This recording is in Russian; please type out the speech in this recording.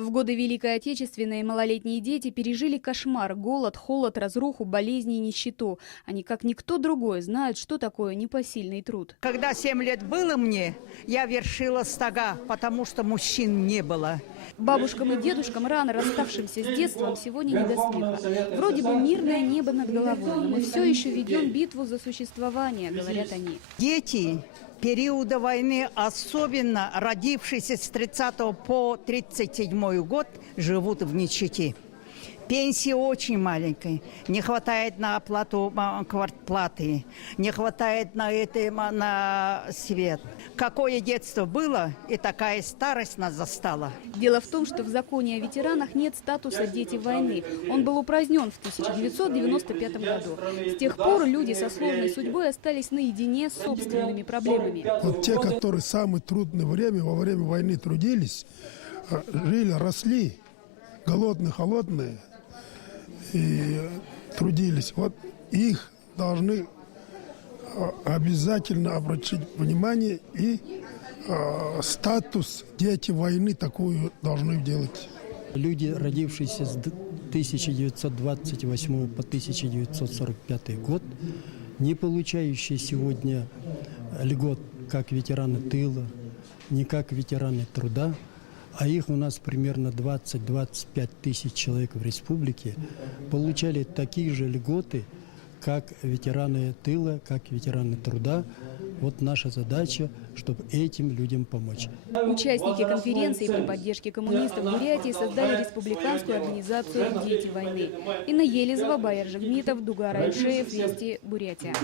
В годы Великой Отечественной малолетние дети пережили кошмар, голод, холод, разруху, болезни и нищету. Они, как никто другой, знают, что такое непосильный труд. Когда 7 лет было мне, я вершила стога, потому что мужчин не было. Бабушкам и дедушкам, рано расставшимся с детством, сегодня не до смеха. Вроде бы мирное небо над головой, но мы все еще ведем битву за существование, говорят они. Дети периода войны, особенно родившиеся с 30 по 37 год, живут в нищете. Пенсия очень маленькая, не хватает на оплату квартплаты, не хватает на свет. Какое детство было, и такая старость нас застала. Дело в том, что в законе о ветеранах нет статуса «дети войны». Он был упразднен в 1995 году. С тех пор люди со сложной судьбой остались наедине с собственными проблемами. Вот те, которые в самое трудное время, во время войны трудились, жили, росли, голодные, холодные, и трудились. Вот их должны обязательно обратить внимание, и статус «дети войны» такую должны делать. Люди, родившиеся с 1928 по 1945 год, не получающие сегодня льгот как ветераны тыла, не как ветераны труда, а их у нас примерно 20-25 тысяч человек в республике, получали такие же льготы, как ветераны тыла, как ветераны труда. Вот наша задача, чтобы этим людям помочь. Участники конференции при поддержке коммунистов Бурятии создали республиканскую организацию «Дети войны». Инна Елизова, Байер Жигмитов, Дугар Айшеев, Вести, Бурятия.